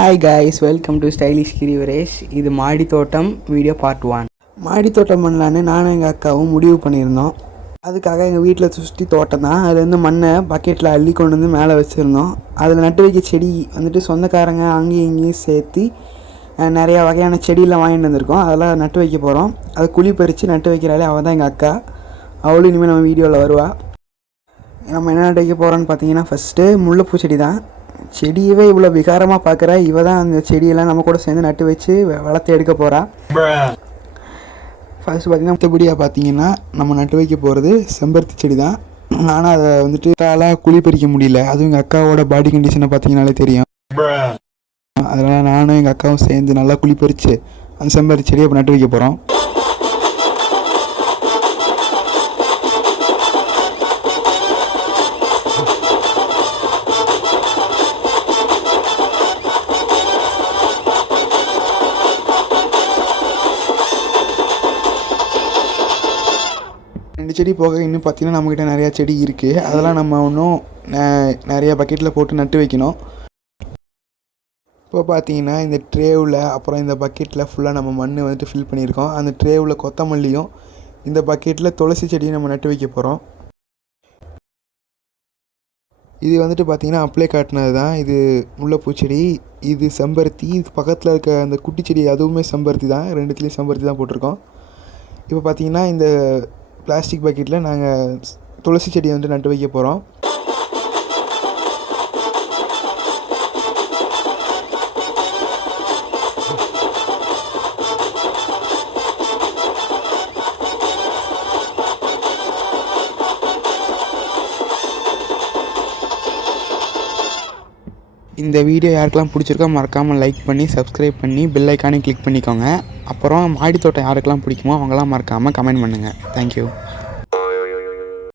Hi guys, welcome to stylish கிரிவரேஷ். இது மாடி தோட்டம் வீடியோ பார்ட் 1. மாடி தோட்டம் பண்ணலான்னு நானும் எங்கள் அக்காவும் முடிவு பண்ணியிருந்தோம். அதுக்காக எங்கள் வீட்டில் சுற்றி தோட்டம் தான். அதுலேருந்து மண்ணை பக்கெட்டில் அள்ளி கொண்டு வந்து மேலே வச்சுருந்தோம். அதில் நட்டு வைக்க செடி வந்துட்டு சொந்தக்காரங்க அங்கேயும் இங்கேயும் சேர்த்து நிறையா வகையான செடியெலாம் வாங்கிட்டு வந்திருக்கோம். அதெல்லாம் நட்டு வைக்க போகிறோம். அதை குழி பறித்து நட்டு வைக்கிறாளே அவள் தான் எங்கள் அக்கா. அவளும் இனிமேல் நம்ம வீடியோவில் வருவாள். நம்ம என்ன நட்டு வைக்க போகிறோன்னு பார்த்தீங்கன்னா, ஃபஸ்ட்டு முல்லைப்பூ செடி தான். செடியவே இவ்வளோ விகாரமாக பார்க்குற இவ தான் அந்த செடியெல்லாம் நம்ம கூட சேர்ந்து நட்டு வச்சு வளர்த்து எடுக்க போகிறா. ஃபர்ஸ்ட் பார்த்திங்கன்னா மற்றபடியாக பார்த்தீங்கன்னா நம்ம நட்டு வைக்க போகிறது செம்பருத்தி செடி தான். ஆனால் அதை வந்துட்டு தாளாக குழி பறிக்க முடியல. அதுவும் எங்கள் அக்காவோட பாடி கண்டிஷனை பார்த்தீங்கன்னாலே தெரியும். அதனால் நானும் எங்கள் அக்காவும் சேர்ந்து நல்லா குழி பறித்து அந்த செம்பருத்தி செடியை இப்போ நட்டு வைக்க போகிறோம். ரெண்டு செடி போக இன்னும் பார்த்திங்கன்னா நம்மக்கிட்ட நிறையா செடி இருக்குது. அதெல்லாம் நம்ம இன்னும் நிறையா பக்கெட்டில் போட்டு நட்டு வைக்கணும். இப்போ பார்த்தீங்கன்னா இந்த ட்ரேவில் அப்புறம் இந்த பக்கெட்டில் ஃபுல்லாக நம்ம மண் வந்துட்டு ஃபில் பண்ணியிருக்கோம். அந்த ட்ரேவில் கொத்தமல்லியும் இந்த பக்கெட்டில் துளசி செடியும் நம்ம நட்டு வைக்க போகிறோம். இது வந்துட்டு பார்த்திங்கன்னா அப்ளை காட்டினது தான். இது முல்லைப்பூச்செடி, இது செம்பருத்தி. இது பக்கத்தில் இருக்க அந்த குட்டி செடி அதுவுமே செம்பருத்தி தான். ரெண்டுத்துலேயும் செம்பருத்தி தான் போட்டிருக்கோம். இப்போ பார்த்திங்கன்னா இந்த பிளாஸ்டிக் பக்கெட்டில் நாங்கள் துளசி செடியை வந்துட்டு நட்டு வைக்க போகிறோம். இந்த வீடியோ யாருக்கெல்லாம் பிடிச்சிருக்கோ மறக்காமல் லைக் பண்ணி சப்ஸ்கிரைப் பண்ணி பெல் ஐக்கானே கிளிக் பண்ணிக்கோங்க. அப்புறம் மாடி தோட்டம் யாருக்கெல்லாம் பிடிக்குமோ அவங்களாம் மறக்காமல் கமெண்ட் பண்ணுங்கள். தேங்க்யூ.